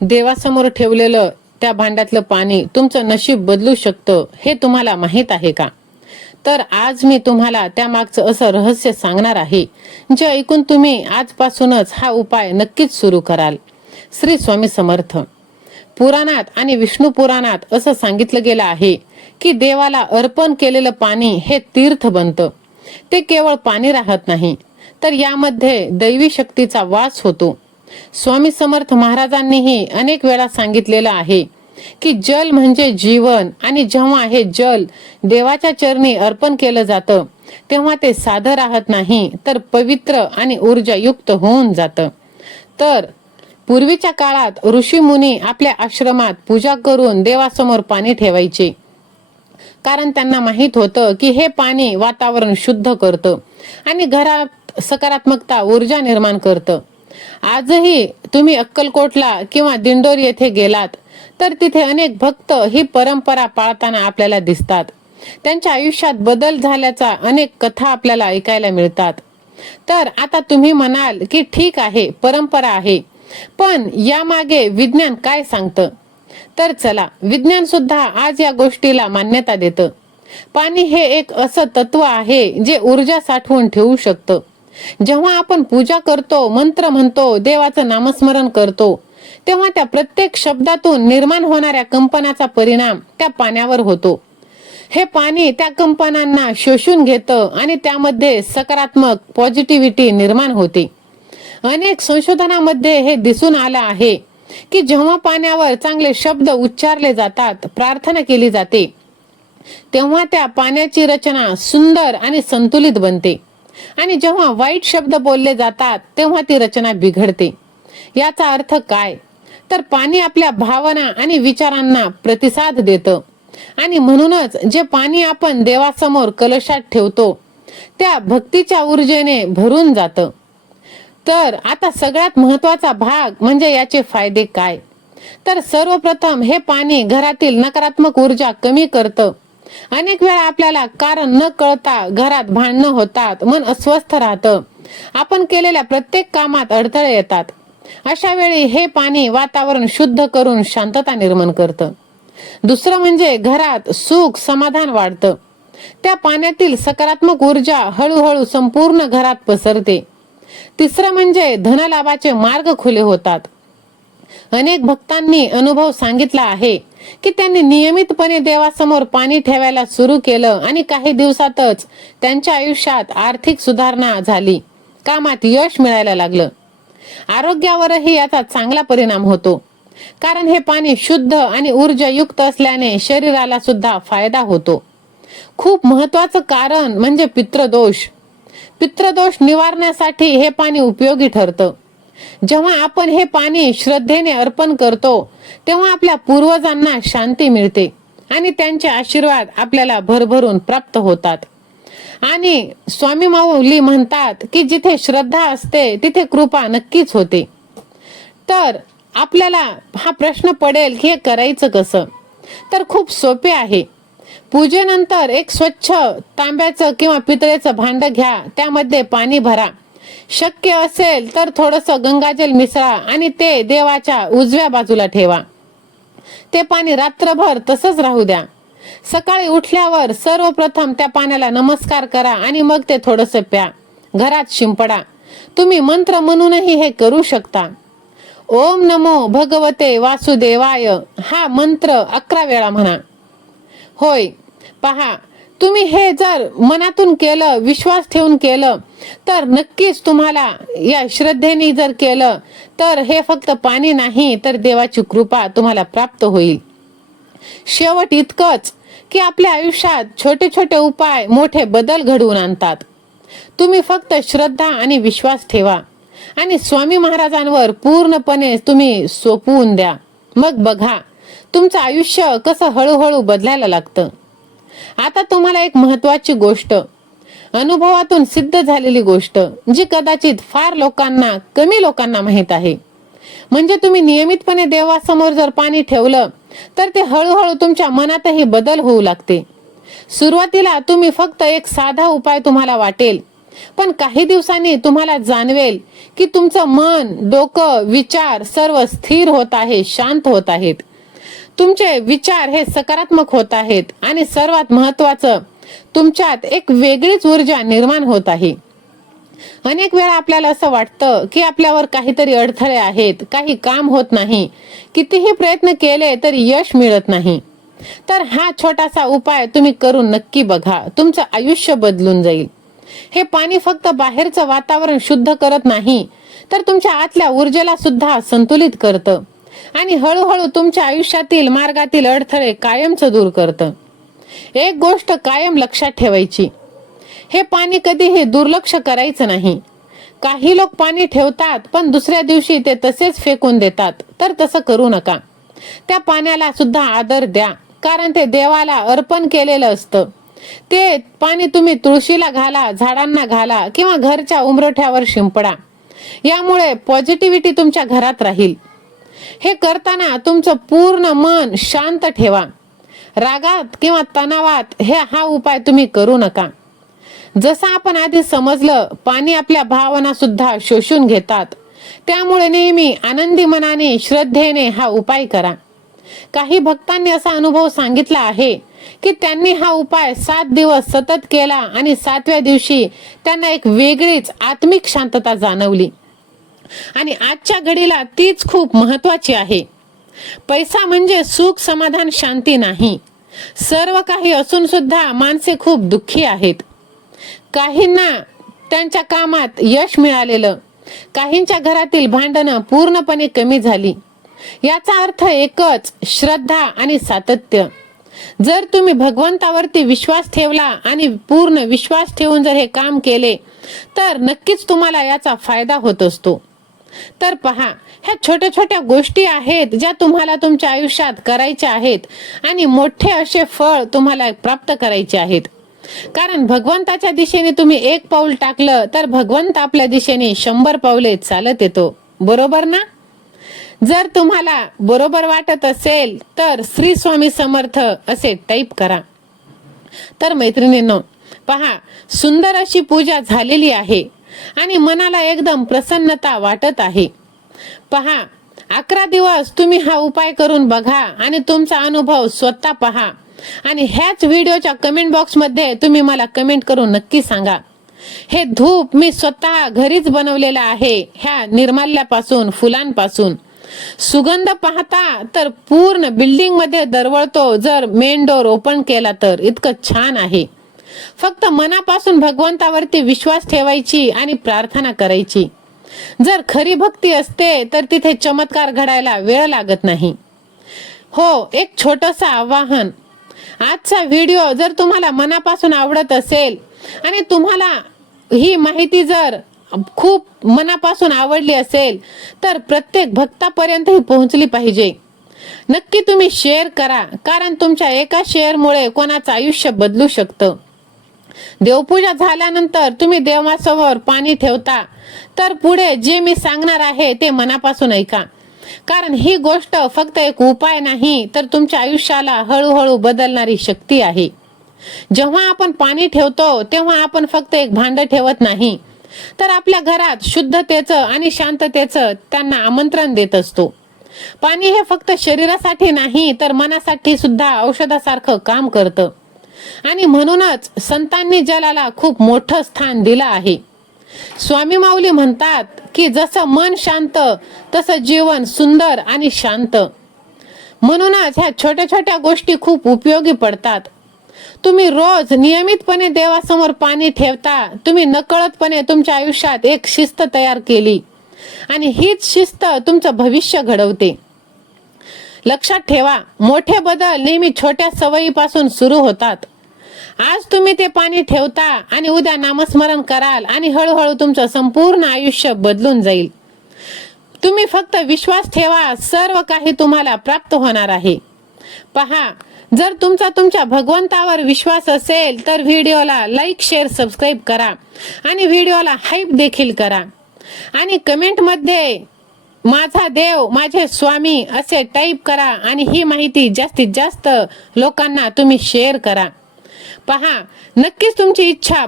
देवासमोर ठेवलेलं त्या भांड्यातलं पाणी तुमचं नशीब बदलू शकतं, हे तुम्हाला माहीत आहे का? तर आज मी तुम्हाला त्यामागचं असं रहस्य सांगणार आहे, जे ऐकून तुम्ही आजपासूनच हा उपाय नक्कीच सुरू कराल. श्री स्वामी समर्थ. पुराणात आणि विष्णू पुराणात असं सांगितलं गेलं आहे की देवाला अर्पण केलेलं पाणी हे तीर्थ बनतं. ते केवळ पाणी राहत नाही, तर यामध्ये दैवी शक्तीचा वास होतो. स्वामी समर्थ महाराजांनीही अनेक वेळा सांगितलेलं आहे की जल म्हणजे जीवन, आणि जेव्हा हे जल देवाच्या चरणी अर्पण केलं जातं तेव्हा ते साधं राहत नाही, तर पवित्र आणि ऊर्जायुक्त होऊन जातं. तर पूर्वीच्या काळात ऋषी मुनी आपल्या आश्रमात पूजा करून देवासमोर पाणी ठेवायचे, कारण त्यांना माहित होतं की हे पाणी वातावरण शुद्ध करतं आणि घरात सकारात्मकता ऊर्जा निर्माण करतं. आजही तुम्ही अक्कलकोटला किंवा दिंडोरी येथे गेलात तर तिथे अनेक भक्त ही परंपरा पाळताना आपल्याला दिसतात. त्यांच्या आयुष्यात बदल झाल्याचा अनेक कथा आपल्याला ऐकायला मिळतात. तर आता तुम्ही म्हणाल की ठीक आहे, परंपरा आहे, पण यामागे विज्ञान काय सांगतं? तर चला, विज्ञान सुद्धा आज या गोष्टीला मान्यता देतं. पाणी हे एक असं तत्व आहे जे ऊर्जा साठवून ठेवू शकतं. जेव्हा आपण पूजा करतो, मंत्र म्हणतो, देवाचं नामस्मरण करतो, तेव्हा त्या प्रत्येक शब्दातून निर्माण होणाऱ्या कंपनाचा परिणाम त्या पाण्यावर होतो. हे पाणी त्या कंपनांना शोषून घेतं आणि त्यामध्ये सकारात्मक पॉझिटिव्हिटी निर्माण होते. अनेक संशोधनामध्ये हे दिसून आलं आहे की जेव्हा पाण्यावर चांगले शब्द उच्चारले जातात, प्रार्थना केली जाते, तेव्हा त्या पाण्याची रचना सुंदर आणि संतुलित बनते, आणि जेव्हा वाईट शब्द बोलले जातात तेव्हा ती रचना बिघडते. याचा अर्थ काय? तर पाणी आपल्या भावना आणि विचारांना प्रतिसाद देतं, आणि म्हणूनच जे पाणी आपण देवासमोर कलशात ठेवतो त्या भक्तीच्या ऊर्जेने भरून जातं. तर आता सगळ्यात महत्वाचा भाग म्हणजे याचे फायदे काय? तर सर्वप्रथम हे पाणी घरातील नकारात्मक ऊर्जा कमी करतं. अनेक वेळा आपल्याला कारण न कळता घरात भांडणं होतात, मन अस्वस्थ राहतं, आपण केलेल्या प्रत्येक कामात अडथळे येतात. अशा वेळी हे पाणी वातावरण शुद्ध करून शांतता निर्माण करतं. दुसरं म्हणजे घरात सुख समाधान वाढतं. त्या पाण्यातील सकारात्मक ऊर्जा हळूहळू संपूर्ण घरात पसरते. तिसरं म्हणजे धनलाभाचे मार्ग खुले होतात. अनेक भक्तांनी अनुभव सांगितला आहे की त्यांनी नियमितपणे देवासमोर पाणी ठेवायला सुरू केलं आणि काही दिवसातच त्यांच्या आयुष्यात आर्थिक सुधारणा झाली, कामात यश मिळायला लागलं. आरोग्यावरही याचा चांगला परिणाम होतो, कारण हे पाणी शुद्ध आणि ऊर्जायुक्त असल्याने शरीराला सुद्धा फायदा होतो. खूप महत्वाचं कारण म्हणजे पितृदोष. पितृदोष निवारण्यासाठी हे पाणी उपयोगी ठरतं. जेव्हा आपण हे पाणी श्रद्धेने अर्पण करतो तेव्हा आपल्या पूर्वजांना शांती मिळते आणि त्यांचे आशीर्वाद आपल्याला भरभरून प्राप्त होतात. आणि स्वामी माऊली म्हणतात की जिथे श्रद्धा असते तिथे कृपा नक्कीच होते. तर आपल्याला हा प्रश्न पडेल की हे करायचं कसं? तर खूप सोपे आहे. पूजेनंतर एक स्वच्छ तांब्याचं किंवा पितळेचं भांड घ्या, त्यामध्ये पाणी भरा. शक्य असेल तर थोडंसं गंगाजल मिसळा आणि ते देवाच्या उजव्या बाजूला ठेवा. ते पाणी रात्रभर तसंच राहू द्या. सकाळी उठल्यावर सर्वप्रथम त्या पाण्याला नमस्कार करा आणि मग ते थोडंसं प्या. घरात शिंपडा. तुम्ही मंत्र म्हणूनही हे करू शकता. ओम नमो भगवते वासुदेवाय हा मंत्र 11 वेळा म्हणा. होय, पहा, तुम्ही हे जर मनातून केलं, विश्वास ठेवून केलं, तर नक्कीच तुम्हाला या श्रद्धेने जर केलं तर हे फक्त पाणी नाही तर देवाची कृपा तुम्हाला प्राप्त होईल. शेवट इतकंच की आपल्या आयुष्यात छोटे छोटे उपाय मोठे बदल घडवून आणतात. तुम्ही फक्त श्रद्धा आणि विश्वास ठेवा आणि स्वामी महाराजांवर पूर्णपणे तुम्ही सोपवून द्या. मग बघा तुमचं आयुष्य कसं हळूहळू बदलायला लागतं. आता तुम्हाला एक महत्वाची गोष्ट, अनुभवातून सिद्ध झालेली गोष्ट, जी कदाचित फार लोकांना, कमी लोकांना माहित आहे. म्हणजे तुम्ही नियमितपणे देवासमोर जर पाणी ठेवलं तर ते हळूहळू तुमच्या मनातही बदल होऊ लागते. सुरुवातीला तुम्ही फक्त एक साधा उपाय तुम्हाला वाटेल, पण काही दिवसांनी तुम्हाला जाणवेल की तुमचं मन, डोकं, विचार सर्व स्थिर होत आहे, शांत होत आहेत. तुमचे विचार हे सकारात्मक होत आहेत आणि सर्वात महत्त्वाचं, तुमच्यात एक वेगळीच ऊर्जा निर्माण होत आहे. अनेक वेळा आपल्याला असं वाटतं की आपल्यावर काहीतरी अडथळे आहेत, काही काम होत नाही, कितीही प्रयत्न केले तरी यश मिळत नाही. तर हा छोटासा उपाय तुम्ही करून नक्की बघा, तुमचं आयुष्य बदलून जाईल. हे पाणी फक्त बाहेरचं वातावरण शुद्ध करत नाही, तर तुमच्या आतल्या ऊर्जेला सुद्धा संतुलित करतं आणि हळूहळू तुमच्या आयुष्यातील मार्गातील अडथळे कायमचं दूर करतं. एक गोष्ट कायम लक्षात ठेवायची, हे पाणी कधीही दुर्लक्ष करायचं नाही. काही लोक पाणी ठेवतात पण दुसऱ्या दिवशी ते तसेच फेकून देतात, तर तसं करू नका. त्या पाण्याला सुद्धा आदर द्या, कारण ते देवाला अर्पण केलेलं असतं. ते पाणी तुम्ही तुळशीला घाला, झाडांना घाला किंवा घरच्या उंबरठ्यावर शिंपडा. यामुळे पॉझिटिव्हिटी तुमच्या घरात राहील. हे करताना तुमचं पूर्ण मन शांत ठेवा. रागात किंवा तणावात हा उपाय तुम्ही करू नका. जसं आपण आधी समजलं, पाणी आपल्या भावना सुद्धा शोषून घेतात. त्यामुळे नेहमी आनंदी मनाने, श्रद्धेने हा उपाय करा. काही भक्तांनी असा अनुभव सांगितला आहे की त्यांनी हा उपाय 7 दिवस सतत केला आणि 7व्या दिवशी त्यांना एक वेगळीच आत्मिक शांतता जाणवली. आणि आजच्या घडीला तीच खूप महत्वाची आहे. पैसा म्हणजे सुख, समाधान, शांती नाही. सर्व काही असून सुद्धा माणसे खूप दुःखी आहेत. काहींना त्यांच्या कामात यश मिळालेलं, काहींच्या घरातील भांडणं पूर्णपणे कमी झाली. याचा अर्थ एकच, श्रद्धा आणि सातत्य. जर तुम्ही भगवंतावरती विश्वास ठेवला आणि पूर्ण विश्वास ठेवून जर हे काम केले, तर नक्कीच तुम्हाला याचा फायदा होत असतो. तर पहा, ह्या छोट्या छोट्या गोष्टी आहेत ज्या तुम्हाला तुमच्या आयुष्यात करायच्या आहेत आणि मोठे असे फळ तुम्हाला प्राप्त करायचे आहेत. कारण भगवंताच्या दिशेने तुम्ही एक पाऊल टाकलं तर भगवंत आपल्या दिशेने 100 पावले चालत येतो. बरोबर ना? जर तुम्हाला बरोबर वाटत असेल तर श्री स्वामी समर्थ असे टाईप करा. तर मैत्रिणींनो, पहा, सुंदर अशी पूजा झालेली आहे आणि मनाला एकदम प्रसन्नता वाटत आहे. पहा, 11 दिवस तुम्ही हा उपाय करून बघा आणि तुमचा अनुभव स्वतः पहा आणि ह्याच व्हिडिओच्या कमेंट बॉक्स मध्ये तुम्ही मला कमेंट करून नक्की सांगा. हे धूप मी स्वतः घरीच बनवलेला आहे, ह्या निर्माल्यापासून, फुलांपासून. सुगंध पाहता तर पूर्ण बिल्डिंग मध्ये दरवळतो जर मेन डोर ओपन केला तर. इतकं छान आहे. फक्त मनापासून भगवंतावरती विश्वास ठेवायची आणि प्रार्थना करायची. जर खरी भक्ती असते तर तिथे चमत्कार घडायला वेळ लागत नाही. हो, एक छोटंसं आवाहन. आजचा व्हिडिओ जर तुम्हाला मनापासून आवडत असेल आणि तुम्हाला ही माहिती जर खूप मनापासून आवडली असेल तर प्रत्येक भक्तापर्यंत ही पोहोचली पाहिजे. नक्की तुम्ही शेअर करा, कारण तुमच्या एका शेअरमुळे कोणाचं आयुष्य बदलू शकतं. देवपूजा झाल्यानंतर तुम्ही देवासमोर पाणी ठेवता तर पुढे जे मी सांगणार आहे ते मनापासून ऐका. कारण ही गोष्ट फक्त एक उपाय नाही, तर तुमच्या आयुष्याला हळूहळू बदलणारी शक्ती आहे. जेव्हा आपण पाणी ठेवतो तेव्हा आपण फक्त एक भांड ठेवत नाही, तर आपल्या घरात शुद्धतेचं आणि शांततेचं त्यांना आमंत्रण देत असतो. पाणी हे फक्त शरीरासाठी नाही तर मनासाठी सुद्धा औषधासारखं काम करतं. आणि म्हणूनच संतांनी जलाला खूप मोठं स्थान दिलं आहे. स्वामी माऊली म्हणतात की जसं मन शांत तसं जीवन सुंदर आणि शांत. म्हणूनच ह्या छोट्या छोट्या गोष्टी खूप उपयोगी पडतात. तुम्ही रोज नियमितपणे देवासमोर पाणी ठेवता, तुम्ही नकळतपणे तुमच्या आयुष्यात एक शिस्त तयार केली आणि हीच शिस्त तुमचं भविष्य घडवते. लक्षात ठेवा, मोठे बदल नेहमी छोट्या सवयीपासून सुरू होतात. आज तुम्ही ते पाणी ठेवता आणि उद्या नामस्मरण कराल आणि हळूहळू तुमचं संपूर्ण आयुष्य बदलून जाईल. तुम्ही फक्त विश्वास ठेवा, सर्व काही तुम्हाला प्राप्त होणार आहे. पहा, जर तुमच्या भगवंतावर विश्वास असेल तर व्हिडिओला लाईक, शेअर, सबस्क्राईब करा आणि व्हिडिओला हाईप देखील करा आणि कमेंट मध्ये माझा देव, माझे स्वामी असे टाईप करा आणि ही माहिती जास्तीत जास्त लोकांना तुम्ही शेअर करा. पहा, नक्कीच तुमची इच्छा